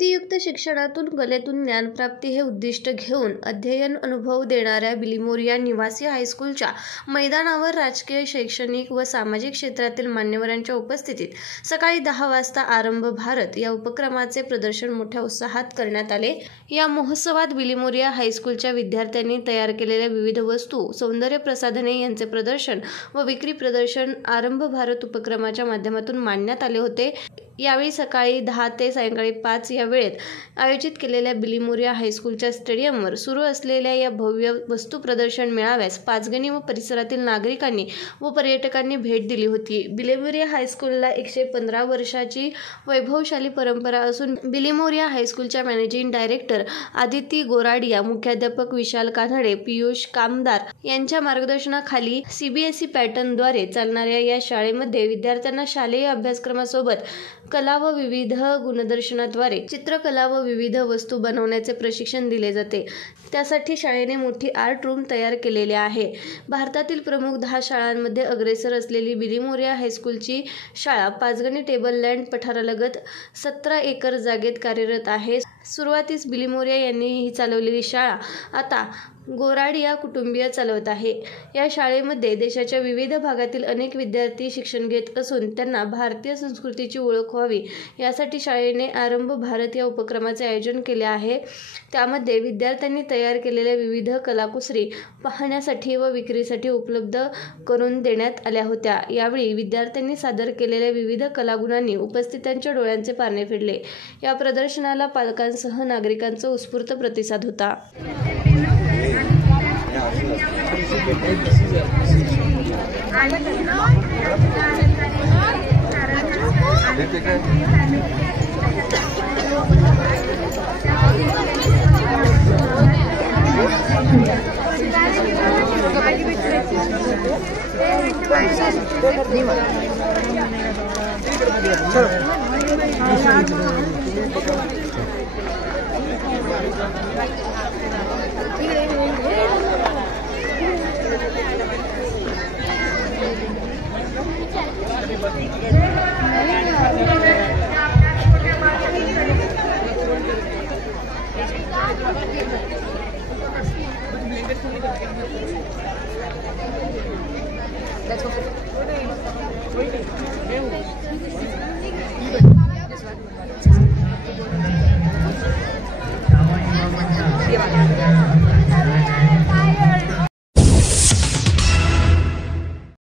वृत्तीयुक्त शिक्षणातून कलेतून ज्ञानप्राप्ती हे उद्दिष्ट घेऊन अध्ययन अनुभव देणाऱ्या बिलीमोरिया निवासी हायस्कूलच्या मैदानावर राजकीय, शैक्षणिक व सामाजिक क्षेत्रातील मान्यवरांच्या उपस्थितीत सकाळी 10 वाजता आरंभ भारत या उपक्रमाचे प्रदर्शन मोठ्या उत्साहात करण्यात आले। या महोत्सवात बिलीमोरिया हायस्कूलच्या विद्यार्थ्यांनी तयार केलेल्या विविध वस्तू, सौंदर्य प्रसाधने यांचे प्रदर्शन व विक्री प्रदर्शन आरंभ भारत उपक्रमाच्या माध्यमातून मांडण्यात आले होते। यावेळी सकाळी 10 ते सायंकाळी 5 या वेळेत आयोजित केलेल्या बिलीमोरिया हायस्कूलच्या स्टेडियमवर सुरू असलेल्या या भव्य वस्तू प्रदर्शन मेळाव्यास पाचगणी व परिसरातील नागरिकांनी व पर्यटकांनी भेट दिली होती। बिलीमोरिया हायस्कूलला 115 वर्षाची वैभवशाली परंपरा असून बिलीमोरिया हायस्कूलच्या मॅनेजिंग डायरेक्टर आदिती गोराडिया, मुख्याध्यापक विशाल कानडे, पियुष कामदार यांच्या मार्गदर्शनाखाली CBSE पॅटर्नद्वारे चालणाऱ्या या शाळेमध्ये विद्यार्थ्यांना शालेय अभ्यासक्रमासोबत कला व विविध गुणदर्शनाद्वारे चित्रकला व विविध वस्तू बनवण्याचे प्रशिक्षण दिले जाते। त्यासाठी शाळेने मोठी आर्ट रूम तयार केलेली आहे। भारतातील प्रमुख 10 शाळांमध्ये अग्रेसर असलेली बिलीमोरिया हायस्कूलची शाळा पाचगणी टेबल लँड पठारालगत 17 एकर जागेत कार्यरत आहे। सुरुवातीस बिलीमोरिया यांनी ही चालवलेली शाळा आता गोराडिया कुटुंबीय चालवत आहे। या शाळेमध्ये देशाच्या विविध भागातील अनेक विद्यार्थी शिक्षण घेत असून त्यांना भारतीय संस्कृतीची ओळख व्हावी यासाठी शाळेने आरंभ भारत या उपक्रमाचे आयोजन केले आहे। त्यामध्ये विद्यार्थ्यांनी तयार केलेल्या विविध कलाकुसरी पाहण्यासाठी व विक्रीसाठी उपलब्ध करून देण्यात आल्या होत्या। यावेळी विद्यार्थ्यांनी सादर केलेल्या विविध कलागुणांनी उपस्थितांच्या डोळ्यांचे पारणे फेडले। या प्रदर्शनाला पालकांसह नागरिकांचा उत्स्फूर्त प्रतिसाद होता। Let's go.